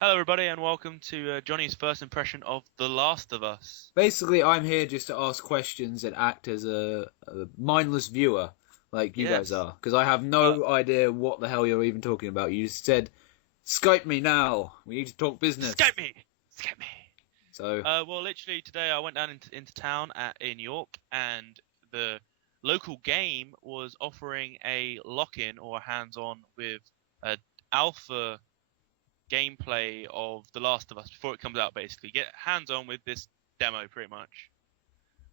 Hello, everybody, and welcome to Johnny's first impression of The Last of Us. Basically, I'm here just to ask questions and act as a mindless viewer, like you guys Yes. are, because I have Uh, no idea what the hell you're even talking about. You just said, Skype me now. We need to talk business. Skype me! Skype me! So, Well, literally today I went down into town in New York, and the local game was offering a lock-in or a hands-on with a alpha gameplay of The Last of Us before it comes out. Basically, get hands-on with this demo, pretty much.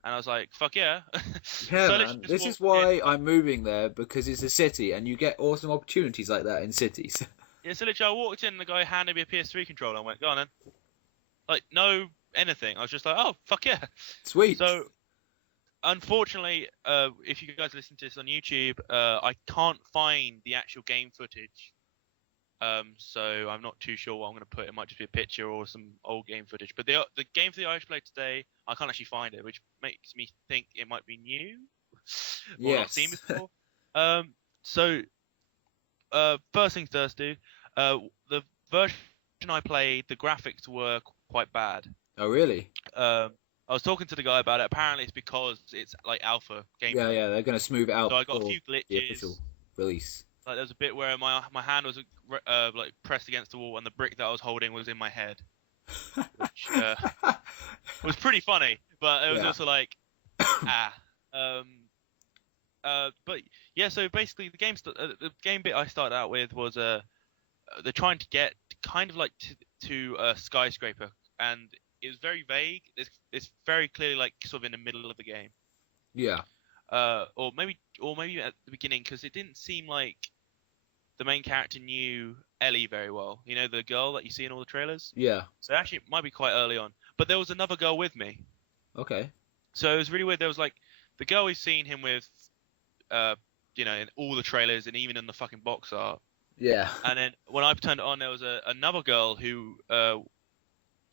And I was like, "Fuck yeah!" yeah, So I literally man. just This is walked in. why I'm moving there, because it's a city, and you get awesome opportunities like that in cities. Yeah, so literally I walked in, and the guy handed me a PS3 controller and went, "Go on then." Like no anything. I was just like, oh fuck yeah. Sweet. So unfortunately, if you guys listen to this on YouTube, I can't find the actual game footage. So I'm not too sure what I'm going to put. It might just be a picture or some old game footage. But the game for the Irish played today, I can't actually find it, which makes me think it might be new or not seen Yes. before. So first things first, do the version I played, the graphics were quite bad. Oh, really? I was talking to the guy about it. Apparently, it's because it's like alpha Yeah, gameplay. yeah. They're going to smooth it out So I got a before few the official glitches. release. Like there was a bit where my hand was like pressed against the wall, and the brick that I was holding was in my head, which was pretty funny. But it was Yeah. also like ah. Um. But yeah. So basically, the game bit I started out with was they're trying to get kind of like to a skyscraper, and it was very vague. It's very clearly like sort of in the middle of the game. Yeah. Or maybe at the beginning, because it didn't seem like the main character knew Ellie very well. You know, the girl that you see in all the trailers. Yeah. So actually, it might be quite early on. But there was another girl with me, Okay. so it was really weird. There was like the girl we've seen him with, uh, in all the trailers and even in the fucking box art. Yeah. And then when I turned it on, there was another girl who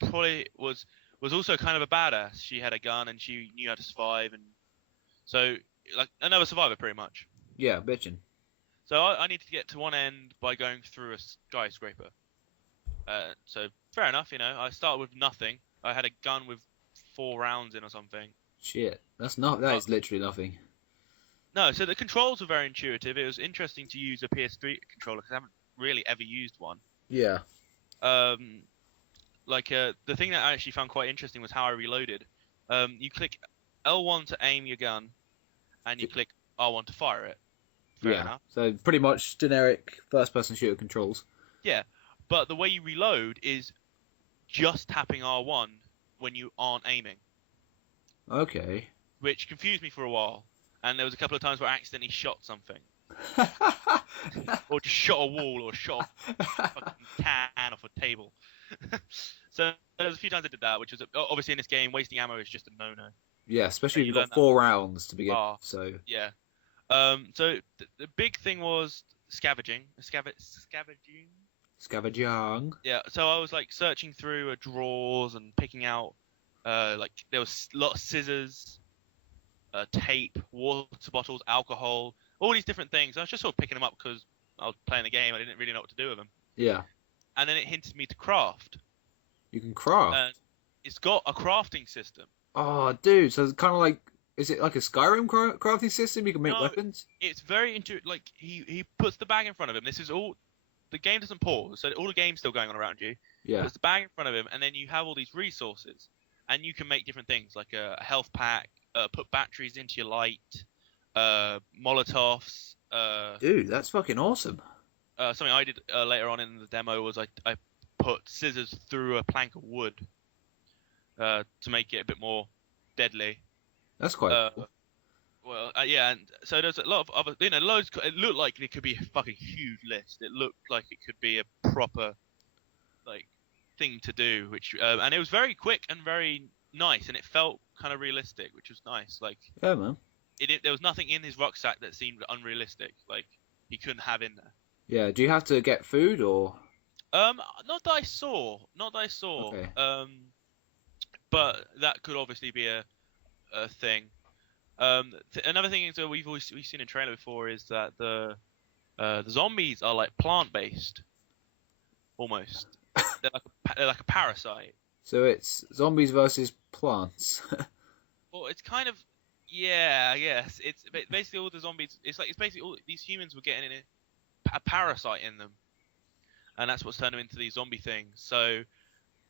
probably was also kind of a badass. She had a gun and she knew how to survive, and so like another survivor pretty much. Yeah, bitchin'. So I needed to get to one end by going through a skyscraper. So fair enough, I started with nothing. I had a gun with 4 rounds in or something. Shit. That But is literally nothing. no, so the controls were very intuitive. It was interesting to use a PS3 controller because I haven't really ever used one. Yeah. Um, the thing that I actually found quite interesting was how I reloaded. You click L1 to aim your gun, and you click R1 to fire it. Fair Yeah. enough. So pretty much generic first person shooter controls. Yeah, but the way you reload is just tapping R1 when you aren't aiming, Okay. which confused me for a while. And there was a couple of times where I accidentally shot something, or just shot a wall, or shot a fucking can off a table. So there was a few times I did that, which was obviously in this game, wasting ammo is just a no-no. Yeah, especially if You you've learn got that. 4 rounds to begin with. Ah, So yeah. So the big thing was scavenging. Scavenging. scavenging. Yeah. So I was like searching through drawers and picking out, like there was a lot of scissors, tape, water bottles, alcohol, all these different things. I was just sort of picking them up because I was playing the game. I didn't really know what to do with them. Yeah. And then it hinted me to craft. You can craft. And it's got a crafting system. Oh, dude. So it's kind of like, is it like a Skyrim crafting system? You can make No, weapons. it's very like he puts the bag in front of him. This is all the game doesn't pause, so all the game's still going on around you. Yeah. Puts the bag in front of him, and then you have all these resources, and you can make different things like a health pack, put batteries into your light, Molotovs. Dude, that's fucking awesome. Something I did later on in the demo was I put scissors through a plank of wood to make it a bit more deadly. That's quite Uh, cool. Well, yeah, and so there's a lot of other, loads. It looked like it could be a fucking huge list. It looked like it could be a proper like thing to do, and it was very quick and very nice, and it felt kind of realistic, which was nice. Like Yeah, man. there was nothing in his rucksack that seemed unrealistic. Like he couldn't have in there. Yeah. Do you have to get food or? Not that I saw, not that I saw. Okay. But that could obviously be a thing. Another thing is that we've seen in trailer before is that the zombies are like plant based, almost. they're like a parasite. So it's zombies versus plants. Well, it's kind of, yeah, I guess it's basically all the zombies. It's basically all these humans were getting a parasite in them, and that's what's turned them into these zombie things. So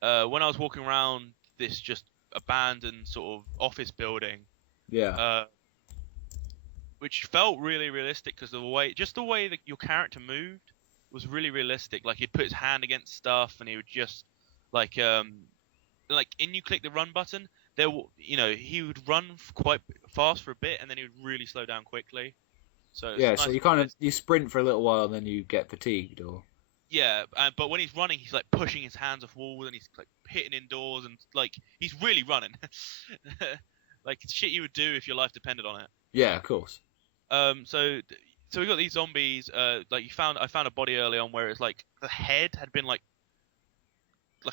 when I was walking around this just abandoned sort of office building, Yeah. which felt really realistic because the way that your character moved was really realistic. Like he'd put his hand against stuff and he would just like you click the run button, he would run quite fast for a bit and then he would really slow down quickly. So it's Yeah, nice so you and kind of realistic. you sprint for a little while and then you get fatigued, or Yeah, but when he's running, he's like pushing his hands off walls and he's like hitting indoors and like he's really running, like shit you would do if your life depended on it. yeah, of course. So we got these zombies. Like I found a body early on where it's like the head had been like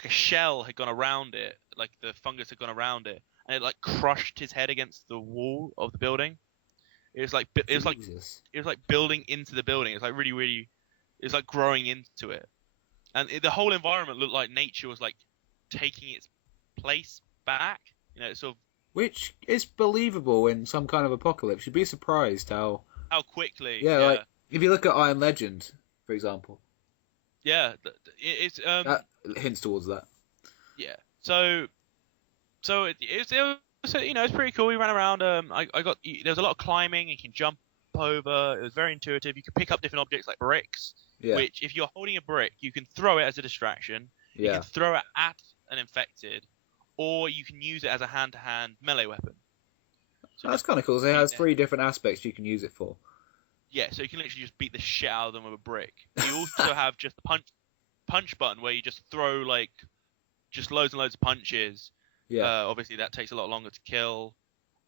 a shell had gone around it, like the fungus had gone around it, and it like crushed his head against the wall of the building. Jesus. It was like building into the building. It's like really, it was like growing into it, and the whole environment looked like nature was like taking its place back. Sort of Which is believable in some kind of apocalypse. You'd be surprised how. how quickly, Yeah, yeah, like if you look at Iron Legend, for example, yeah. It's that hints towards that. yeah. So it's pretty cool. We ran around. There was a lot of climbing. You can jump over. It was very intuitive. You could pick up different objects like bricks, Yeah, which if you're holding a brick, you can throw it as a distraction. You yeah. can throw it at an infected, or you can use it as a hand-to-hand melee weapon. So That's just kind of cool. So it beat has them. 3 different aspects you can use it for. Yeah, so you can literally just beat the shit out of them with a brick. You also have just the punch button where you just throw like just loads and loads of punches. Yeah. Obviously, that takes a lot longer to kill.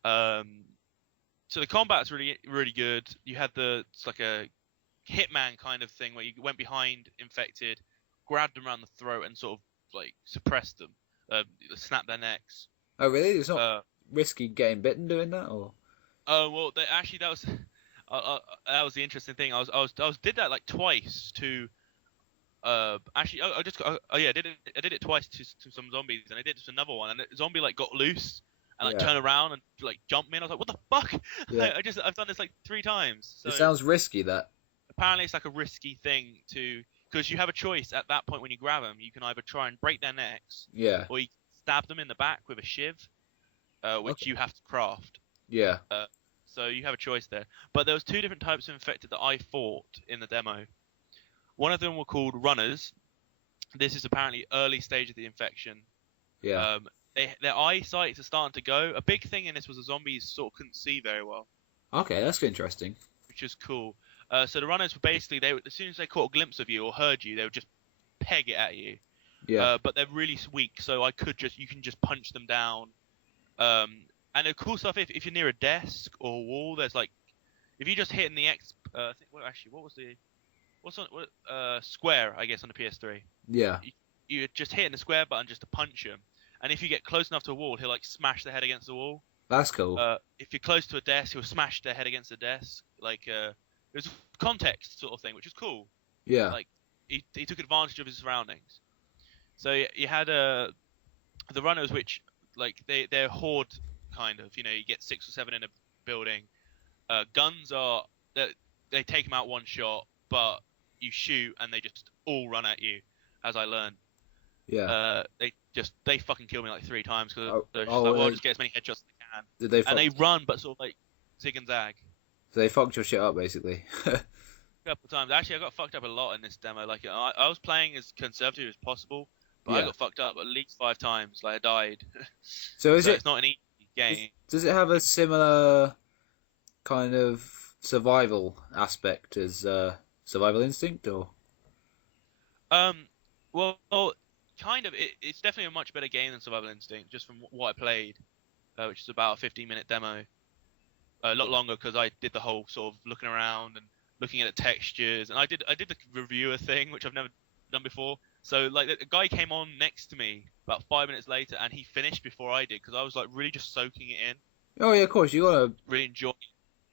So the combat's really good. You had it's like a hitman kind of thing where you went behind infected, grabbed them around the throat, and sort of like suppressed them, snap their necks. Oh, really? It's not Uh, risky getting bitten doing that, or? oh well, actually that was that was the interesting thing. I was did that like twice to. Actually, I did it twice to some zombies, and I did it to another one, and the zombie like got loose and like Yeah. turned around and like jumped me, and I was like, what the fuck? Yeah. I've done this like 3 times. So It sounds risky. That. apparently it's like a risky thing because you have a choice at that point when you grab them. You can either try and break their necks, Yeah. or you can stab them in the back with a shiv, which Okay. you have to craft. Yeah. So you have a choice there. But there was 2 different types of infected that I fought in the demo. One of them were called runners. This is apparently early stage of the infection. Yeah. Their eyesight is starting to go. A big thing in this was the zombies sort of couldn't see very well, Okay, that's interesting. which is cool. So the runners were basically as soon as they caught a glimpse of you or heard you, they would just peg it at you. Yeah. But they're really weak, so you can just punch them down. And the cool stuff, if you're near a desk or a wall, there's like, if you just hit in the X, square, I guess, on the PS3. Yeah. You just hit in the square button just to punch him, and if you get close enough to a wall, he'll like smash their head against the wall. That's cool. If you're close to a desk, he'll smash their head against the desk. Like there's a context sort of thing, which is cool. Yeah. Like he took advantage of his surroundings. So you had the runners, which like they're horde kind of. You get 6 or 7 in a building. Guns they take them out one shot, but you shoot and they just all run at you, as I learned. Yeah. They fucking kill me like 3 times because Oh, they're just oh, like, well, I'll they- just get as many headshots as I can. Did they? And they run, but sort of like zig and zag. So they fucked your shit up basically. A couple of times. Actually, I got fucked up a lot in this demo. Like I was playing as conservative as possible, but I Yeah. got fucked up at least 5 times. Like I died. So is So it? it's not an easy game. Does it have a similar kind of survival aspect as Survival Instinct, or? Well, kind of. It's definitely a much better game than Survival Instinct, just from what I played, which is about a 15-minute demo. A lot longer because I did the whole sort of looking around and looking at the textures, and I did the reviewer thing, which I've never done before. So like the guy came on next to me about 5 minutes later, and he finished before I did because I was like really just soaking it in, Oh yeah, of course. You wanna. really enjoying.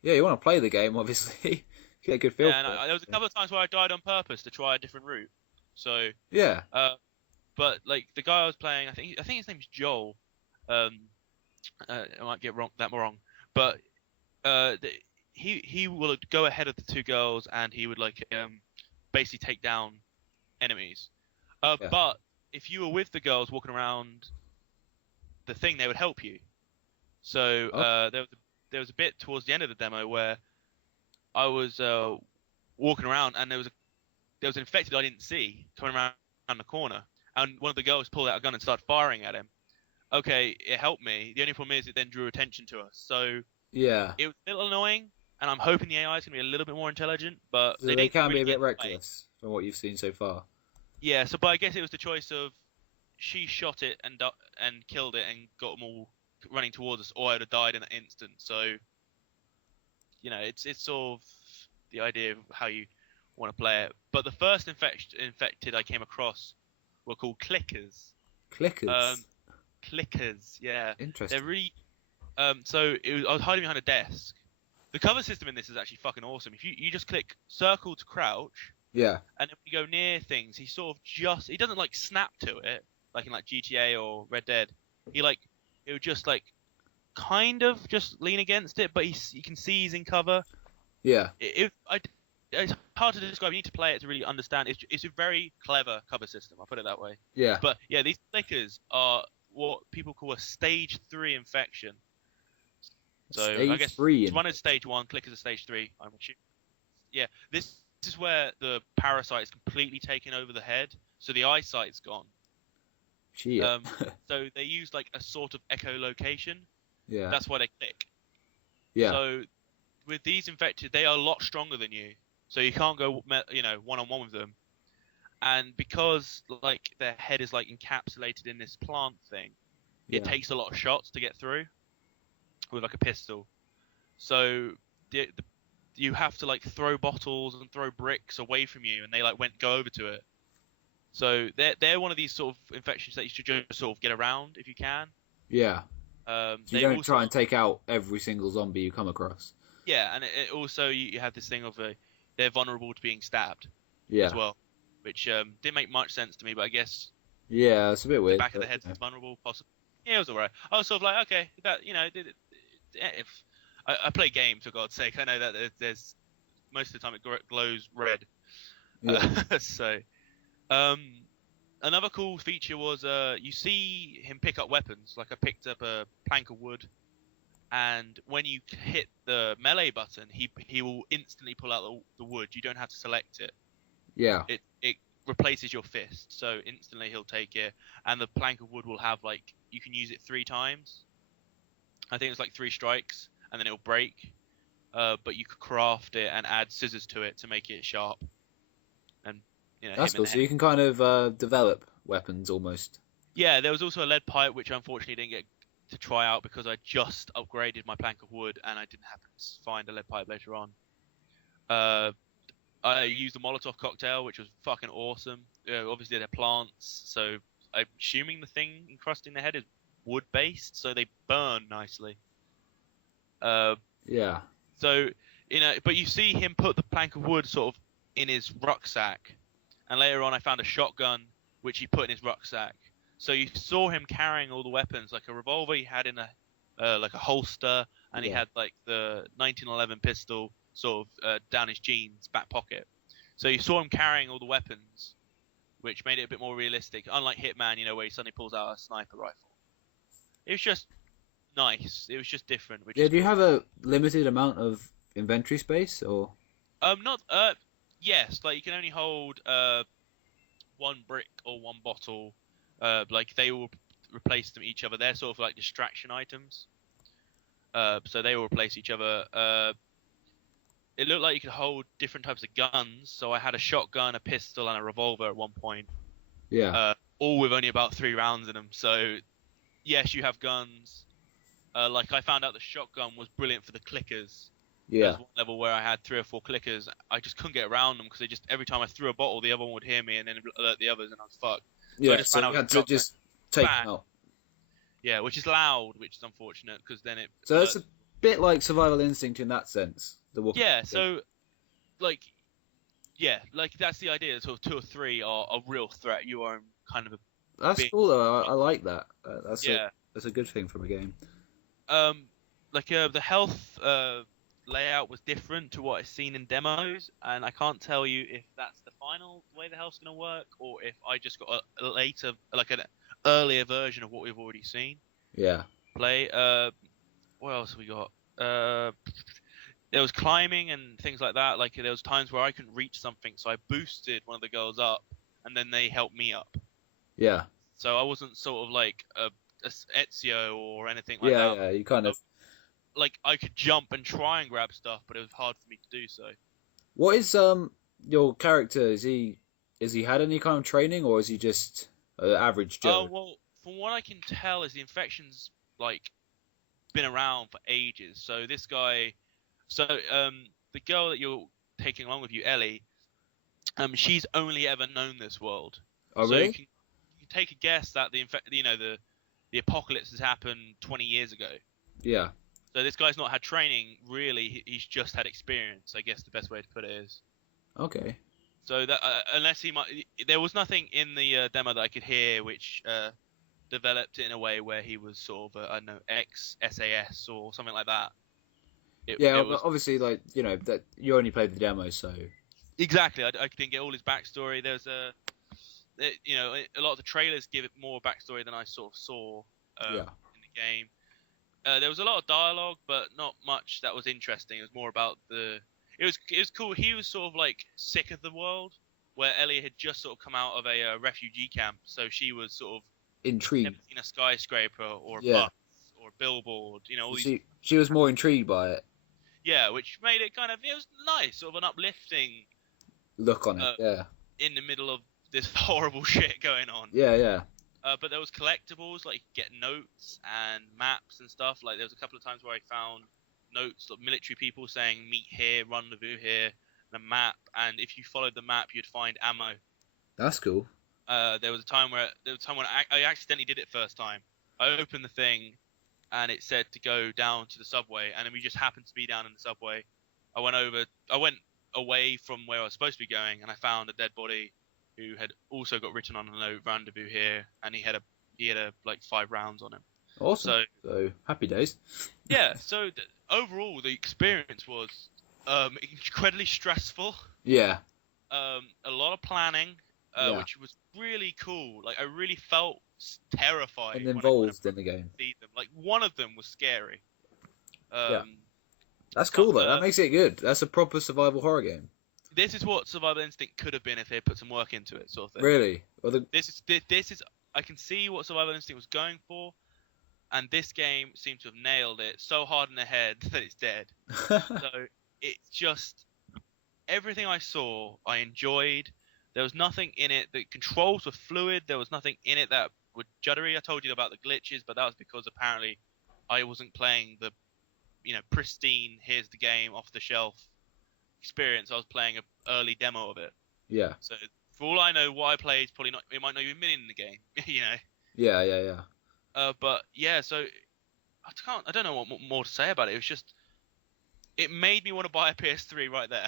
Yeah, you wanna play the game, obviously. Get a good feel Yeah, and for it. there was a couple of times where I died on purpose to try a different route. So Yeah. but like the guy I was playing, I think his name's Joel. Um, I might get wrong, but uh, the, he will go ahead of the two girls, and he would like basically take down enemies. Yeah. But if you were with the girls walking around the thing, they would help you. So Oh, there was a bit towards the end of the demo where I was walking around, and there was an infected I didn't see coming around the corner, and one of the girls pulled out a gun and started firing at him. Okay, it helped me. The only problem is it then drew attention to us, so yeah. it was a little annoying. And I'm hoping the AI is going to be a little bit more intelligent, but So they they didn't can be really a get bit in the way. reckless from what you've seen so far. Yeah, so but I guess it was the choice of she shot it and killed it and got them all running towards us, or I'd have died in an instant. So it's sort of the idea of how you want to play it. But the first infected I came across were called clickers. Um, Clickers. clickers, yeah, they're Interesting. really. So I was hiding behind a desk. The cover system in this is actually fucking awesome. If you just click circle to crouch, Yeah. and then when you go near things, he doesn't like snap to it like in like GTA or Red Dead. He would just like kind of just lean against it, but you can see he's in cover. Yeah. It's hard to describe. You need to play it to really understand. It's a very clever cover system. I'll put it that way. Yeah. But yeah, these flickers are what people call a stage 3 infection. So I Stage guess three one is infection. stage 1, clickers are stage 3. I'm assuming. Yeah, this is where the parasite is completely taken over the head, so the eyesight's gone. Shit. Um, so they use like a sort of echolocation. Yeah. That's why they click. Yeah. So with these infected, they are a lot stronger than you, so you can't go one on one with them. And because like their head is like encapsulated in this plant thing, it Yeah. takes a lot of shots to get through with like a pistol. So the you have to like throw bottles and throw bricks away from you, and they like go over to it. So they're one of these sort of infections that you should just sort of get around if you can. Yeah. So you They don't also try and take out every single zombie you come across. yeah, and it also you have this thing of they're vulnerable to being stabbed as Yeah. well, which didn't make much sense to me, but I guess Yeah. It's a bit the weird, back of the but head's vulnerable, possibly. Yeah, it was alright. I was sort of like, okay, that if I play games for God's sake, I know that there's most of the time it glows red. yeah. So um, another cool feature was you see him pick up weapons. Like I picked up a plank of wood, and when you hit the melee button, he will instantly pull out the wood. You don't have to select it. Yeah. It replaces your fist, so instantly he'll take it. And the plank of wood will have like you can use it 3 times. I think it's like 3 strikes, and then it'll break. But you could craft it and add scissors to it to make it sharp, and hit That's him in cool. the So head. you can kind of develop weapons almost. Yeah, there was also a lead pipe, which I unfortunately didn't get to try out because I just upgraded my plank of wood and I didn't happen to find a lead pipe later on. Uh, I used the Molotov cocktail, which was fucking awesome. Obviously, they're plants, so I'm assuming the thing encrusting the head is wood based, so they burn nicely. Uh, Yeah. so but you see him put the plank of wood sort of in his rucksack, and later on I found a shotgun which he put in his rucksack. So you saw him carrying all the weapons, like a revolver he had in a like a holster, and he Yeah. had like the 1911 pistol sort of down his jeans back pocket. So you saw him carrying all the weapons, which made it a bit more realistic. Unlike Hitman, where he suddenly pulls out a sniper rifle. It was just nice. It was just different, which Yeah. is Do you cool. have a limited amount of inventory space, or? Not yes, like you can only hold one brick or one bottle. Like they all replace them each other. They're sort of like distraction items. So they all replace each other. It looked like you could hold different types of guns. So I had a shotgun, a pistol, and a revolver at one point. Yeah. All with only about 3 rounds in them. So yes, you have guns. Like I found out the shotgun was brilliant for the clickers. There Yeah. was one level where I had 3 or 4 clickers. I just couldn't get around them because they just every time I threw a bottle, the other one would hear me and then alert the others, and I was fucked. So I Yeah. just So ran you out with had the to shotgun. just take Bang! them out. Yeah, which is loud, which is unfortunate because then it So it's alerts. a bit like Survival Instinct in that sense. The walking. Yeah, so like yeah, like that's the idea. Sort of 2 or 3 are a real threat. You are in kind of a That's big. cool though. I like that. Yeah. That's a good thing from a game. Um, the health layout was different to what I've seen in demos, and I can't tell you if that's the final way the health's gonna work, or if I just got a later, like an earlier version of what we've already seen Yeah. play. What else have we got? There was climbing and things like that. Like there was times where I couldn't reach something, so I boosted one of the girls up, and then they helped me up. Yeah. So I wasn't sort of like a Ezio or anything like Yeah. that. Yeah. You kind I, of. like I could jump and try and grab stuff, but it was hard for me to do so. What is your character? Is he had any kind of training, or is he just average Oh Joe? well, from what I can tell, is the infection's like been around for ages. So this guy, so the girl that you're taking along with you, Ellie, she's only ever known this world. Oh So really? you can take a guess that the apocalypse has happened 20 years ago. Yeah. So this guy's not had training really. He's just had experience. I guess the best way to put it is. Okay. So that unless he might, there was nothing in the demo that I could hear which developed it in a way where he was sort of I don't know ex SAS or something like that. Yeah. It was Obviously, like that you only played the demo, so exactly. I didn't get all his backstory. There's a lot of the trailers give it more backstory than I sort of saw yeah. in the game. There was a lot of dialogue, but not much that was interesting. It was more about the. It was cool. He was sort of like sick of the world, where Ellie had just sort of come out of a refugee camp, so she was sort of never Intrigued. seen a skyscraper or a Yeah. bus or a billboard. All So these. she was more intrigued by it. Yeah, which made it kind of it was nice, sort of an uplifting Look on it. uh, Yeah. in the middle of this horrible shit going on. Yeah. Yeah. But there was collectibles, like you get notes and maps and stuff. Like there was a couple of times where I found notes of military people saying meet here, rendezvous here, and a map. And if you followed the map, you'd find ammo. That's cool. There was a time when I accidentally did it first time. I opened the thing, and it said to go down to the subway, and then we just happened to be down in the subway. I went away from where I was supposed to be going, and I found a dead body who had also got written on a note, rendezvous here, and he had a like 5 rounds on him. Awesome. So So happy days. yeah, so overall the experience was incredibly stressful. Yeah. A lot of planning, Yeah. which was really cool. Like I really felt terrified And when I went involved in the game. to see them. Like one of them was scary. Yeah. Um, That's but cool though. That makes it good. That's a proper survival horror game. this is what Survival Instinct could have been if they put some work into it, sort of thing. Really? Well, This is I can see what Survival Instinct was going for, and this game seems to have nailed it so hard in the head that it's dead. So it's just everything I saw, I enjoyed. There was nothing in it. The controls were fluid. There was nothing in it that were juddery. I told you about the glitches, but that was because apparently I wasn't playing the, pristine. Here's the game off the shelf experience. I was playing an early demo of it. yeah. So for all I know, what I played is probably not. It might not even been in the game. Yeah. Yeah. Yeah. But yeah. So I don't know what more to say about it. It was just. It made me want to buy a PS3 right there.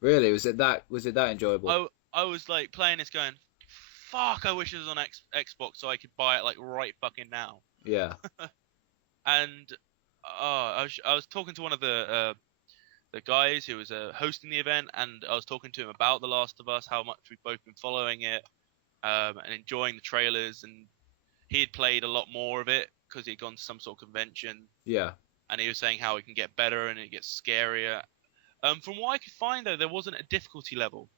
Really? Was it that enjoyable? I was like playing this, going, "Fuck! I wish it was on Xbox so I could buy it like right fucking now." Yeah. And I was talking to one of the guys who was hosting the event, and I was talking to him about The Last of Us, how much we've both been following it, and enjoying the trailers. And he had played a lot more of it because he'd gone to some sort of convention, Yeah. and he was saying how it can get better and it gets scarier. From what I could find, though, there wasn't a difficulty level.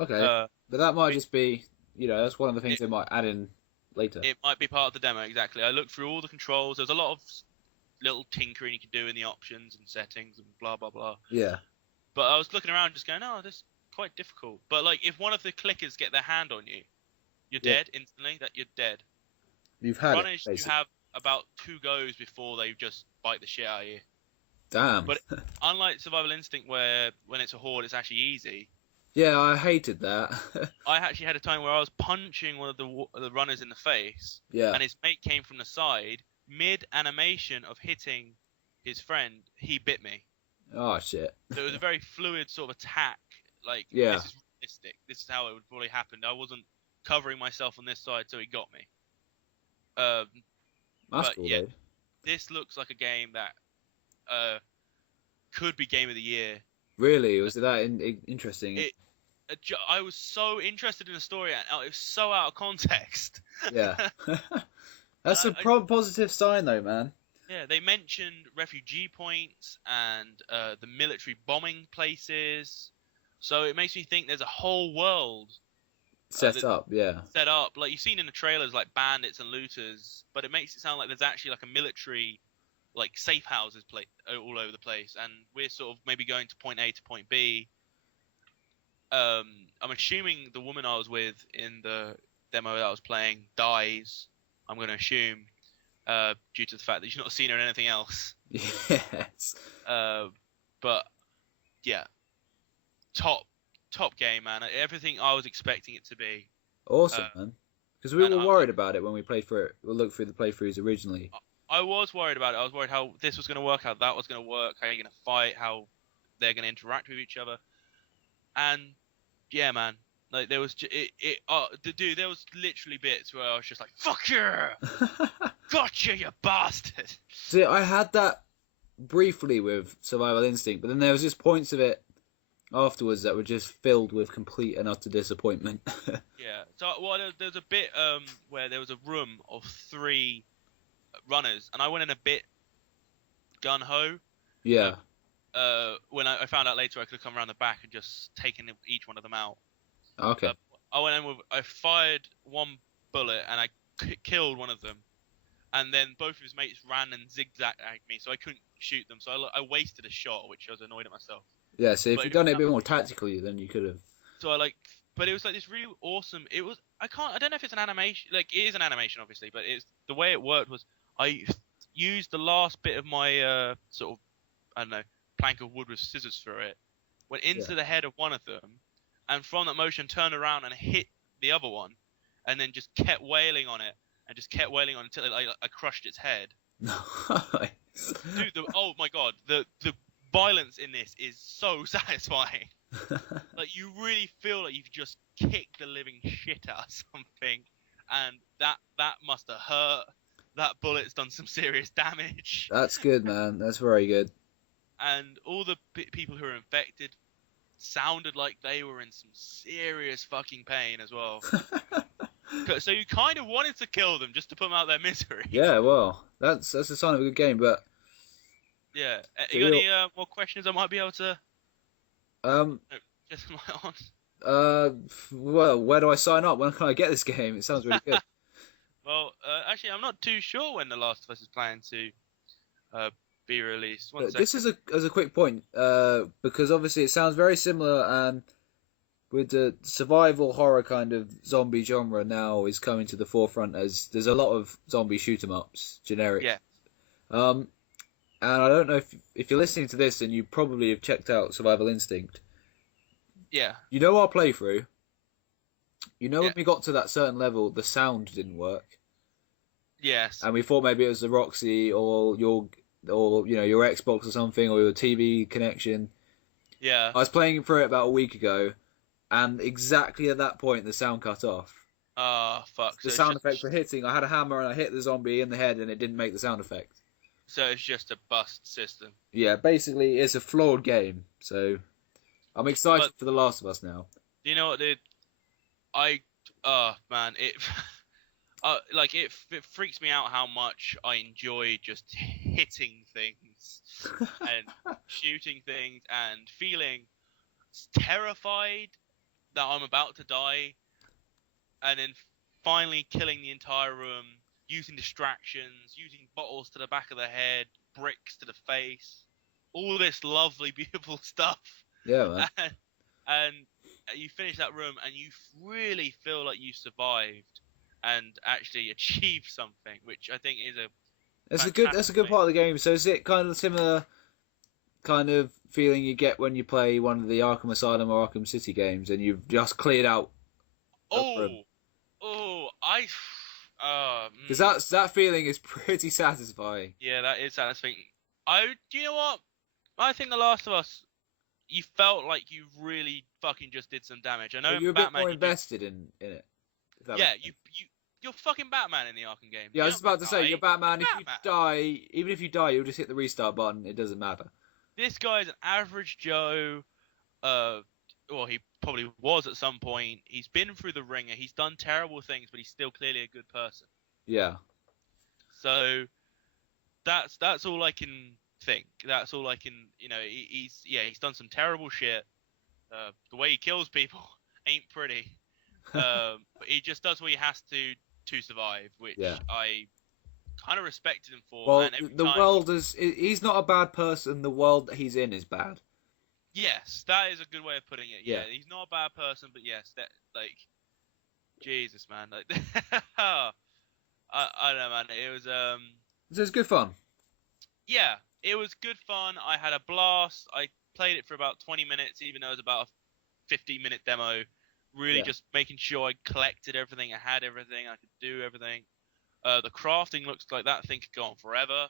Okay. Uh, But that might it- just be, that's one of the things it- they might add in later. It might be part of the demo, exactly. I looked through all the controls. There's a lot of little tinkering you can do in the options and settings and blah, blah, blah. Yeah. But I was looking around just going, oh, this is quite difficult. But, like, if one of the clickers get their hand on you, you're Yeah. dead instantly. That you're dead. You've had Runners, it, you basically. have about 2 goes before they just bite the shit out of you. Damn. But unlike Survival Instinct, where when it's a horde, it's actually easy. Yeah, I hated that. I actually had a time where I was punching one of the runners in the face, Yeah. and his mate came from the side. Mid animation of hitting his friend, he bit me. Oh shit. So it was a very fluid sort of attack. Like, Yeah. this is realistic. This is how it would probably happen. I wasn't covering myself on this side, so he got me. Um, That's but cool, yeah, though. this looks like a game that could be game of the year. Really? Was it that interesting? It, I was so interested in the story, and it was so out of context. Yeah. And That's a positive sign, though, man. yeah, they mentioned refugee points and the military bombing places, so it makes me think there's a whole world Set up, yeah. set up, like you've seen in the trailers, like bandits and looters, but it makes it sound like there's actually like a military, like safe houses all over the place, and we're sort of maybe going to point A to point B. I'm assuming the woman I was with in the demo that I was playing dies. I'm going to assume, due to the fact that you've not seen her in anything else. Yes. But yeah, top game, man. Everything I was expecting it to be. Awesome, man. Because we and were worried about it when we played through it. We looked through the playthroughs originally. I was worried about it. I was worried how this was going to work, how that was going to work, how you're going to fight, how they're going to interact with each other. And yeah, man, like there was dude, there was literally bits where I was just like, "Fuck yeah, gotcha, you bastard." See, I had that briefly with Survival Instinct, but then there was just points of it afterwards that were just filled with complete and utter disappointment. Yeah. So there's a bit where there was a room of 3 runners, and I went in a bit gun ho. Yeah. When I found out later I could have come around the back and just taken each one of them out. Okay. I went in I fired one bullet and I killed one of them, and then both of his mates ran and zigzagged at me, so I couldn't shoot them. So I wasted a shot, which I was annoyed at myself. Yeah. So if you'd done it a bit more tactically, then you could have. So but it was like this really awesome. It was I don't know if it's an animation. Like it is an animation, obviously, but it's the way it worked was I used the last bit of my sort of, I don't know, plank of wood with scissors through it, went into the head of one of them, and from that motion turned around and hit the other one, and then just kept wailing on it, and just kept wailing on it until I crushed its head. Dude, oh my god, the violence in this is so satisfying. Like you really feel like you've just kicked the living shit out of something, and that must have hurt. That bullet's done some serious damage. That's good, man. That's very good. And all the people who are infected sounded like they were in some serious fucking pain as well. So you kind of wanted to kill them just to put them out of their misery. Yeah, well, that's a sign of a good game, but yeah. You got any more questions I might be able to? Just on. Well, where do I sign up? When can I get this game? It sounds really good. Well, actually, I'm not too sure when The Last of Us is planning to be released. This is a quick point, because obviously it sounds very similar, with the survival horror kind of zombie genre now is coming to the forefront, as there's a lot of zombie shoot 'em ups, generic. Yeah. And I don't know if you're listening to this, then you probably have checked out Survival Instinct. Yeah. You know our playthrough. You know when we got to that certain level, the sound didn't work. Yes. And we thought maybe it was the Roxy or your Xbox or something, or your TV connection. Yeah. I was playing through it about a week ago, and exactly at that point the sound cut off. Oh, fuck. The sound effect for hitting, I had a hammer and I hit the zombie in the head and it didn't make the sound effect. So it's just a bust system. Yeah, basically it's a flawed game, so I'm excited for The Last of Us now. Do you know what, dude? Man, it it freaks me out how much I enjoy just hitting things and shooting things and feeling terrified that I'm about to die, and then finally killing the entire room, using distractions, using bottles to the back of the head, bricks to the face, all this lovely, beautiful stuff. Yeah, man. And you finish that room and you really feel like you survived and actually achieved something, which I think is that's a good part of the game. So is it kind of similar kind of feeling you get when you play one of the Arkham Asylum or Arkham City games and you've just cleared out? Because that feeling is pretty satisfying. Yeah, that is satisfying. Do you know what? I think The Last of Us, you felt like you really fucking just did some damage. I know you're a bit more invested in it. Yeah, you're fucking Batman in the Arkham game. Yeah, I You're was just not about to say, die. you're Batman. You're If you Batman. die, even if you die, you'll just hit the restart button. It doesn't matter. This guy's an average Joe. Well, he probably was at some point. He's been through the ringer. He's done terrible things, but he's still clearly a good person. Yeah. So that's all I can think. That's all I can. He's done some terrible shit. The way he kills people ain't pretty. But he just does what he has to survive, which Yeah. I kind of respected him for. Well, And every the time, world is. He's not a bad person. The world that he's in is bad. yes, that is a good way of putting it. Yeah, Yeah. he's not a bad person, but yes, that like, Jesus, man, like, I don't know, man. It was So it's good fun. yeah, it was good fun. I had a blast. I played it for about 20 minutes, even though it was about a 15-minute demo. Really Yeah. just making sure I collected everything, I had everything, I could do everything. The crafting looks like that thing could go on forever.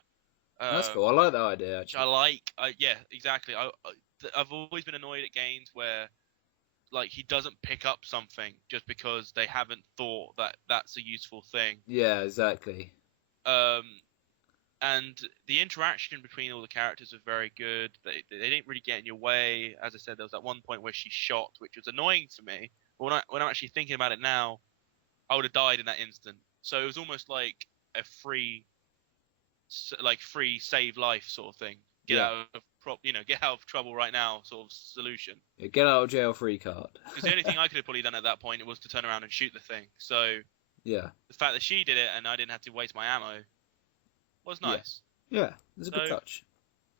That's cool. I like that idea, Which I actually. like. Yeah, exactly. I've always been annoyed at games where like he doesn't pick up something just because they haven't thought that that's a useful thing. Yeah, exactly. And the interaction between all the characters was very good. They didn't really get in your way. As I said, there was that one point where she shot, which was annoying to me. But when I'm actually thinking about it now, I would have died in that instant. So it was almost like a free save life sort of thing. Get Yeah. out of get out of trouble right now sort of solution. Yeah, get out of jail free card. Because the only thing I could have probably done at that point was to turn around and shoot the thing. So Yeah. the fact that she did it and I didn't have to waste my ammo was nice. Yeah, it's a good So, touch.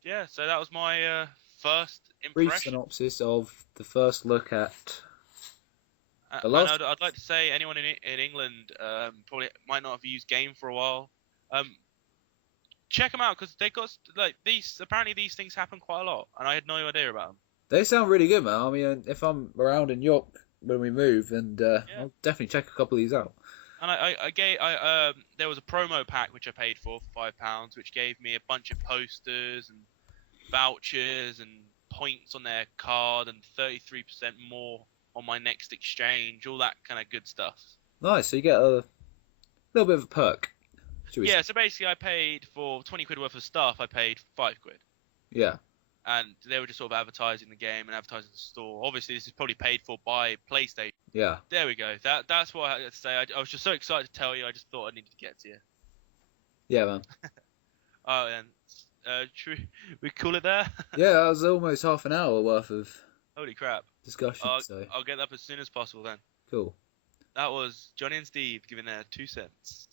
Yeah, so that was my first Brief impression. synopsis of the first look at. The And last- I'd like to say anyone in England probably might not have used Game for a while. Check them out because they got like these. Apparently, these things happen quite a lot, and I had no idea about them. They sound really good, man. I mean, if I'm around in York when we move, and I'll definitely check a couple of these out. And there was a promo pack which I paid for £5, which gave me a bunch of posters and vouchers and points on their card and 33% more on my next exchange, all that kind of good stuff. Nice. So you get a little bit of a perk. Yeah, so basically I paid for 20 quid worth of stuff, I paid 5 quid. Yeah. And they were just sort of advertising the game and advertising the store. Obviously, this is probably paid for by PlayStation. Yeah. There we go. That's what I had to say. I was just so excited to tell you. I just thought I needed to get to you. Yeah, man. Oh, and should we call it there? Yeah, that was almost half an hour worth of Holy crap. discussion. So I'll get up as soon as possible then. cool. That was Johnny and Steve giving their 2 cents.